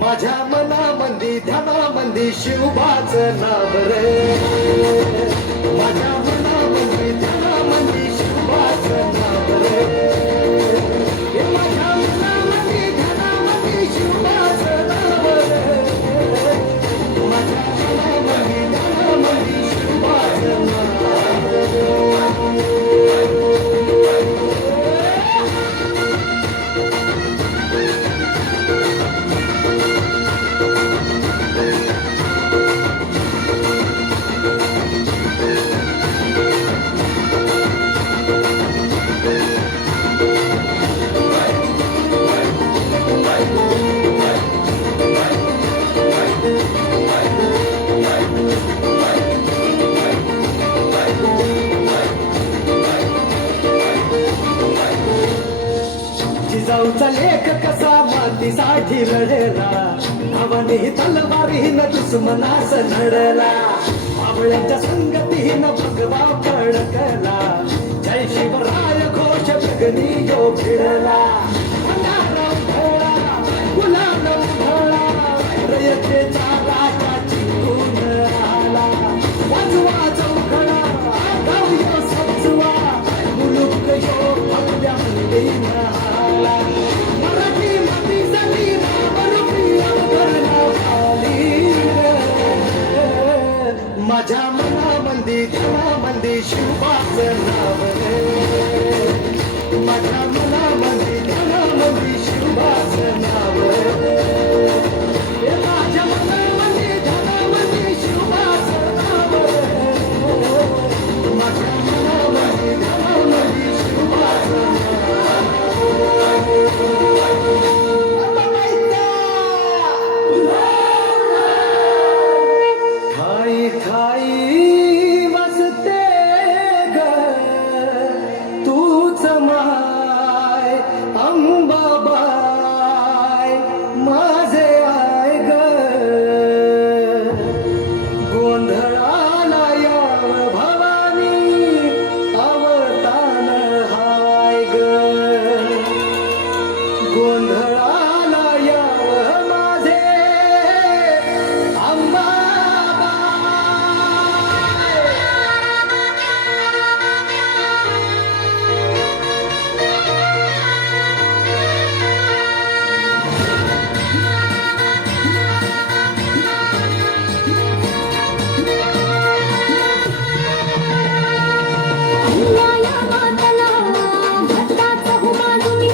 माझ्या मनामंदी ध्यानामंदी शिवबाचं नाव रे माझ्या मनामंदी ध्यानामंदी शिवबाचं नाव रे माझ्या मनामंदी ध्यानामंदी शिवबाचं नाव रे माझ्या मनामंदी ध्यानामंदी शिवबाचं नाव रे जिजाऊचा लेख कसा मातीसाठी लढला धावानी तलवारीनं दुश्मनास लढला बाबळ्यांच्या संगतीनं भगवा फडकला जय शिवराय घोष गगनी यो भिडला गुलाल उधळला रयतेचा राजा चिंतून आला वाजवा चौघडा गाव यो सजवा मुलुक यो भव्या मंदिर मराठी माती जमीन मरुठी अवघडला खाली माझ्या मनामंदी ध्यानामंदी शिवबाचं नाव रे माझ्या मनामंदी ध्यानामंदी शिवबाचं नाव रे माझ्या मनामंदी ध्यानामंदी शिवबाचं नाव रे माझ्या मनामंदी ध्यानामंदी शिवबाचं खाई खाई बसते ग तूच माय अंबाबाय माझे आय ग गोंधळाला या भवानी अवतान हाय ग गोंधळाला या माझे अंबाबाय मातला भक्ताचा हुमानुनी